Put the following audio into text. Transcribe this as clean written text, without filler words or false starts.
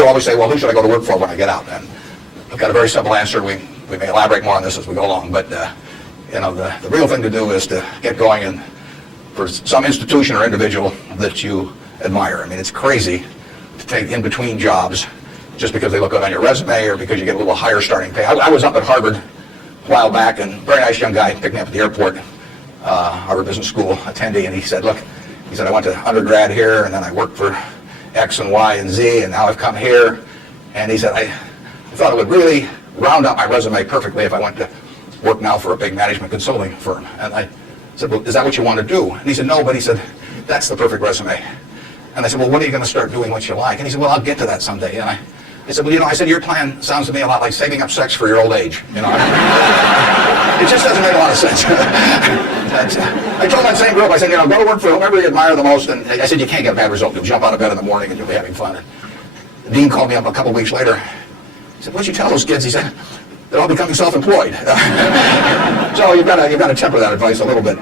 People always say, well, who should I go to work for when I get out? And I've got a very simple answer. We may elaborate more on this as we go along, but the real thing to do is to get going and for some institution or individual that you admire. I mean, it's crazy to take in-between jobs just because they look good on your resume or because you get a little higher starting pay. I was up at Harvard a while back, and a very nice young guy picked me up at the airport, Harvard Business School attendee, and he said, look, he said, I went to undergrad here, and then I worked for X and Y and Z, and now I've come here. And he said, I thought it would really round out my resume perfectly if I went to work now for a big management consulting firm. And I said, well, is that what you want to do? And he said, no, but he said, that's the perfect resume. And I said, well, when are you going to start doing what you like? And he said, well, I'll get to that someday. And I said, well, I said, your plan sounds to me a lot like saving up sex for your old age. It just doesn't make a lot of sense. I told that same group, I said, go to work for whoever you admire the most. And I said, you can't get a bad result. You'll jump out of bed in the morning and you'll be having fun. And the dean called me up a couple weeks later. He said, what'd you tell those kids? He said, they're all becoming self-employed. So you've got to temper that advice a little bit.